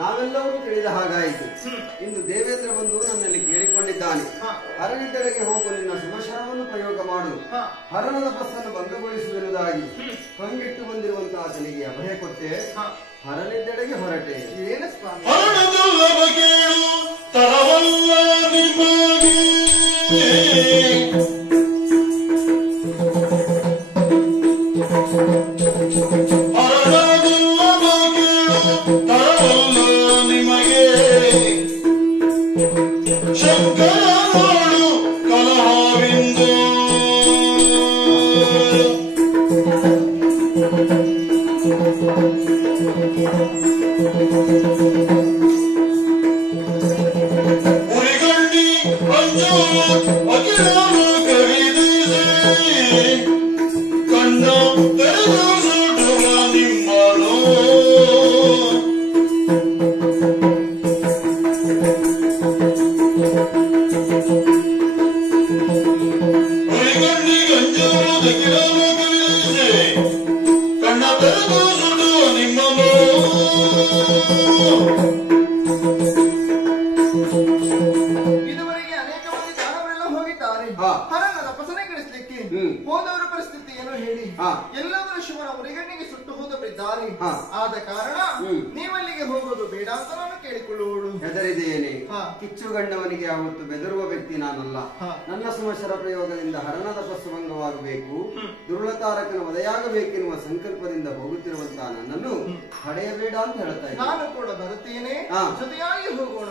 ನಾವೆಲ್ಲರೂ ತಿಳಿದ ಹಾಗಾಯಿತು. ಇಂದು ದೇವೇಂದ್ರ ಬಂದು ನನ್ನಲ್ಲಿ ಕೇಳಿಕೊಂಡಿದ್ದಾನೆ. ಹರನಿದ್ದೆಡೆಗೆ ಹೋಗು, ನಿನ್ನ ಶುಭಶರವನ್ನು ಪ್ರಯೋಗ ಮಾಡು, ಹರನದ ಬಸ್ಸನ್ನು ಭಂಗಗೊಳಿಸುವುದಾಗಿ ಕಂಗಿಟ್ಟು ಬಂದಿರುವಂತಹ ಆತನಿಗೆ ಅಭಯ ಕೊಟ್ಟೆ. ಹರನಿದ್ದೆಡೆಗೆ ಹೊರಟೆ. ಏನು ಸ್ವಾಮಿ? ಇದುವರೆಗೆ ಅನೇಕ ಮಂದಿ ದಾನವರೆಲ್ಲ ಹೋಗಿದ್ದಾರೆ. ಹರನದ ಪಸನೆಗಿಡಿಸಲಿಕ್ಕೆ ಹೋದವರ ಪರಿಸ್ಥಿತಿ ಏನು ಹೇಳಿ ಎಲ್ಲವರು ಶಿವನ ಮುರಿಗಣ್ಣಿಗೆ ಸುಟ್ಟು ಹೋದವರಿದ್ದಾರೆ. ಆದ ಕಾರಣ ನೀವಲ್ಲಿಗೆ ಹೋಗೋದು ಬೇಡ ಅಂತ ನಾನು ಕೇಳಿಕೊಳ್ಳುವುದು. ಹೆದರಿದೇನೆ? ಕಿಚ್ಚುಗಣ್ಣವನಿಗೆ ಯಾವತ್ತು ಬೆದರುವ ವ್ಯಕ್ತಿ ನಾನಲ್ಲ. ನನ್ನ ಸುಮಶರ ಪ್ರಯೋಗದಿಂದ ಹರನದ ಪಸ್ಸುಭಂಗವಾಗಬೇಕು, ದುರ್ಲತಾರಕನ ವಧೆಯಾಗಬೇಕೆನ್ನುವ ಸಂಕಲ್ಪದಿಂದ ಹೋಗುತ್ತಿರುವಂತಹ ನನ್ನನ್ನು ತಡೆಯಬೇಡ ಅಂತ ಹೇಳ್ತಾ ಇದ್ದೀನಿ. ನಾನು ಕೂಡ ಬರುತ್ತೇನೆ, ಜೊತೆಯಾಗಿ ಹೋಗೋಣ.